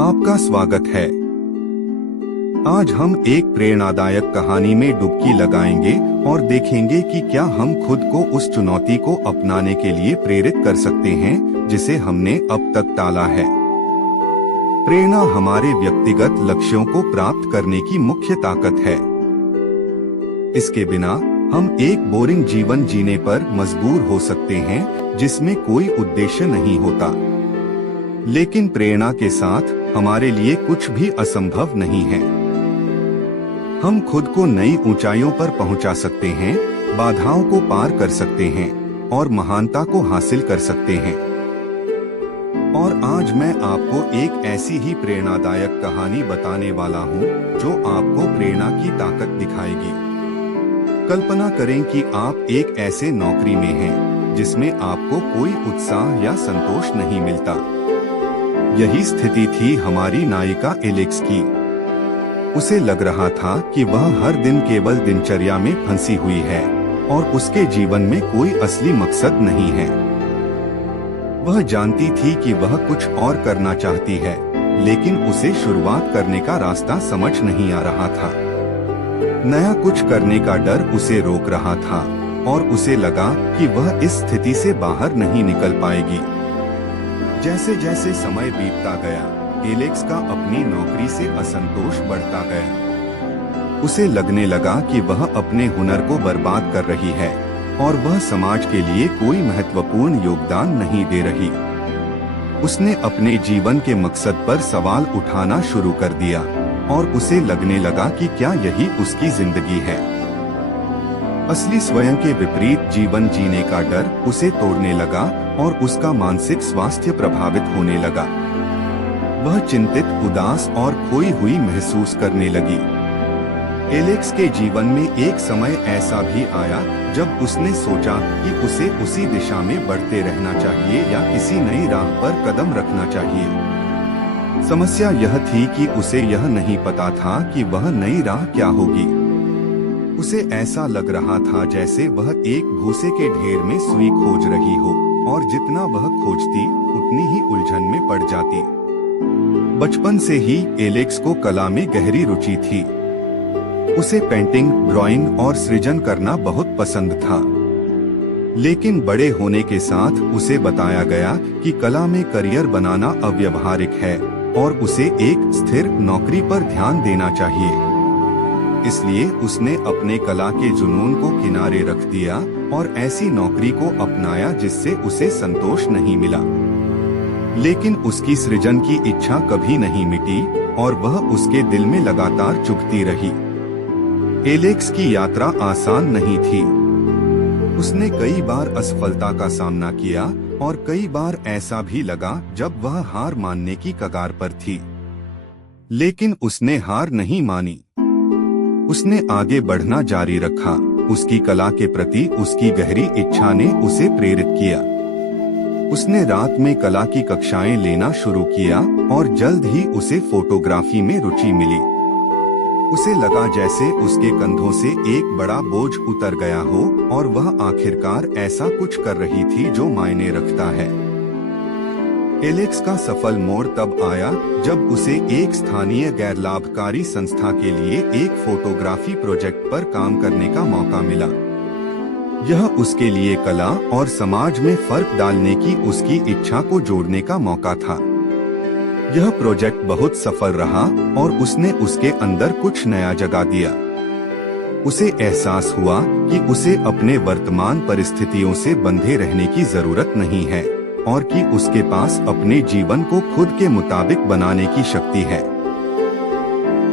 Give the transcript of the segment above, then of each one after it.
आपका स्वागत है। आज हम एक प्रेरणादायक कहानी में डुबकी लगाएंगे और देखेंगे कि क्या हम खुद को उस चुनौती को अपनाने के लिए प्रेरित कर सकते हैं जिसे हमने अब तक टाला है। प्रेरणा हमारे व्यक्तिगत लक्ष्यों को प्राप्त करने की मुख्य ताकत है। इसके बिना हम एक बोरिंग जीवन जीने पर मजबूर हो सकते हैं जिसमें कोई उद्देश्य नहीं होता। लेकिन प्रेरणा के साथ हमारे लिए कुछ भी असंभव नहीं है। हम खुद को नई ऊंचाइयों पर पहुंचा सकते हैं, बाधाओं को पार कर सकते हैं और महानता को हासिल कर सकते हैं। और आज मैं आपको एक ऐसी ही प्रेरणादायक कहानी बताने वाला हूं जो आपको प्रेरणा की ताकत दिखाएगी। कल्पना करें कि आप एक ऐसे नौकरी में हैं जिसमें आपको कोई उत्साह या संतोष नहीं मिलता। यही स्थिति थी हमारी नायिका एलेक्स की। उसे लग रहा था कि वह हर दिन केवल दिनचर्या में फंसी हुई है और उसके जीवन में कोई असली मकसद नहीं है। वह जानती थी कि वह कुछ और करना चाहती है, लेकिन उसे शुरुआत करने का रास्ता समझ नहीं आ रहा था। नया कुछ करने का डर उसे रोक रहा था और उसे लगा कि वह इस स्थिति से बाहर नहीं निकल पाएगी। जैसे जैसे समय बीतता गया, एलेक्स का अपनी नौकरी से असंतोष बढ़ता गया। उसे लगने लगा कि वह अपने हुनर को बर्बाद कर रही है और वह समाज के लिए कोई महत्वपूर्ण योगदान नहीं दे रही। उसने अपने जीवन के मकसद पर सवाल उठाना शुरू कर दिया और उसे लगने लगा कि क्या यही उसकी जिंदगी है। असली स्वयं के विपरीत जीवन जीने का डर उसे तोड़ने लगा और उसका मानसिक स्वास्थ्य प्रभावित होने लगा। वह चिंतित, उदास और खोई हुई महसूस करने लगी। एलेक्स के जीवन में एक समय ऐसा भी आया जब उसने सोचा कि उसे उसी दिशा में बढ़ते रहना चाहिए या किसी नई राह पर कदम रखना चाहिए। समस्या यह थी कि उसे यह नहीं पता था कि वह नई राह क्या होगी। उसे ऐसा लग रहा था जैसे वह एक भूसे के ढेर में सुई खोज रही हो और जितना वह खोजती उतनी ही उलझन में पड़ जाती। बचपन से ही एलेक्स को कला में गहरी रुचि थी। उसे पेंटिंग, ड्राइंग और सृजन करना बहुत पसंद था। लेकिन बड़े होने के साथ उसे बताया गया कि कला में करियर बनाना अव्यावहारिक है और उसे एक स्थिर नौकरी पर ध्यान देना चाहिए। इसलिए उसने अपने कला के जुनून को किनारे रख दिया और ऐसी नौकरी को अपनाया जिससे उसे संतोष नहीं मिला। लेकिन उसकी सृजन की इच्छा कभी नहीं मिटी और वह उसके दिल में लगातार चुभती रही। एलेक्स की यात्रा आसान नहीं थी। उसने कई बार असफलता का सामना किया और कई बार ऐसा भी लगा जब वह हार मानने की कगार पर थी। लेकिन उसने हार नहीं मानी। उसने आगे बढ़ना जारी रखा। उसकी कला के प्रति उसकी गहरी इच्छा ने उसे प्रेरित किया। उसने रात में कला की कक्षाएं लेना शुरू किया और जल्द ही उसे फोटोग्राफी में रुचि मिली। उसे लगा जैसे उसके कंधों से एक बड़ा बोझ उतर गया हो और वह आखिरकार ऐसा कुछ कर रही थी जो मायने रखता है। एलेक्स का सफल मोड़ तब आया जब उसे एक स्थानीय गैर लाभकारी संस्था के लिए एक फोटोग्राफी प्रोजेक्ट पर काम करने का मौका मिला। यह उसके लिए कला और समाज में फर्क डालने की उसकी इच्छा को जोड़ने का मौका था। यह प्रोजेक्ट बहुत सफल रहा और उसने उसके अंदर कुछ नया जगा दिया। उसे एहसास हुआ कि उसे अपने वर्तमान परिस्थितियों से बंधे रहने की जरूरत नहीं है और कि उसके पास अपने जीवन को खुद के मुताबिक बनाने की शक्ति है।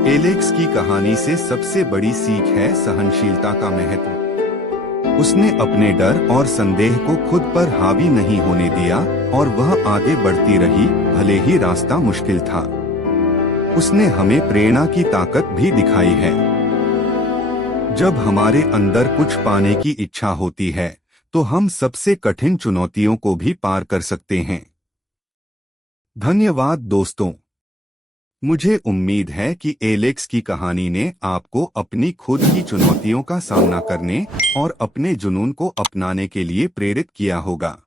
एलेक्स की कहानी से सबसे बड़ी सीख है सहनशीलता का महत्व। उसने अपने डर और संदेह को खुद पर हावी नहीं होने दिया और वह आगे बढ़ती रही, भले ही रास्ता मुश्किल था। उसने हमें प्रेरणा की ताकत भी दिखाई है। जब हमारे अंदर कुछ पाने की इच्छा होती है तो हम सबसे कठिन चुनौतियों को भी पार कर सकते हैं। धन्यवाद दोस्तों। मुझे उम्मीद है कि एलेक्स की कहानी ने आपको अपनी खुद की चुनौतियों का सामना करने और अपने जुनून को अपनाने के लिए प्रेरित किया होगा।